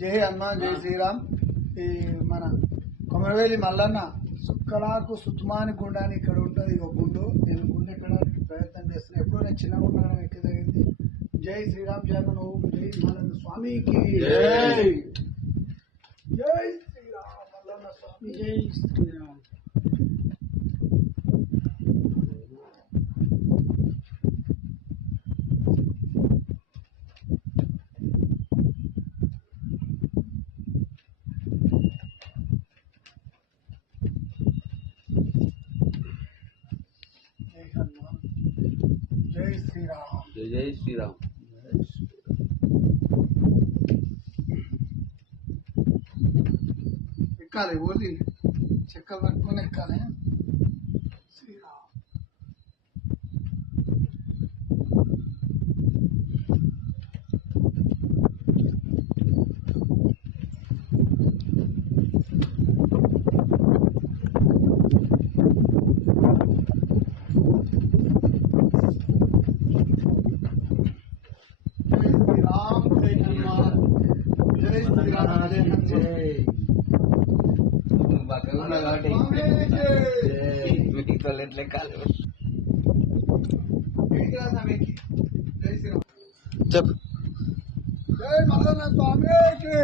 జై హనుమాన్ జై శ్రీరామ్. ఈ మన కొమరవేలి మల్లన్న సుక్కలాకు సుత్మాని గుండ అని ఇక్కడ ఉంటుంది. ఒక గుండు. నేను గుండె ఎక్కడానికి ప్రయత్నం చేస్తున్నాను. ఎప్పుడో నేను చిన్నగా ఉండడం ఎక్కి జరిగింది. జై శ్రీరామ్ జై ఓం జై మల్లన్న స్వామికి జై. జై శ్రీరామ్ మల్లన్న స్వామి జై శ్రీరామ్. జై శ్రీరామ్ జై శ్రీరామ్. ఎక్కాలి ఓలి చెక్కలు పట్టుకొని ఎక్కాలి. శ్రీరామ్ చెప్పు. జై మల్లన్న స్వామికి.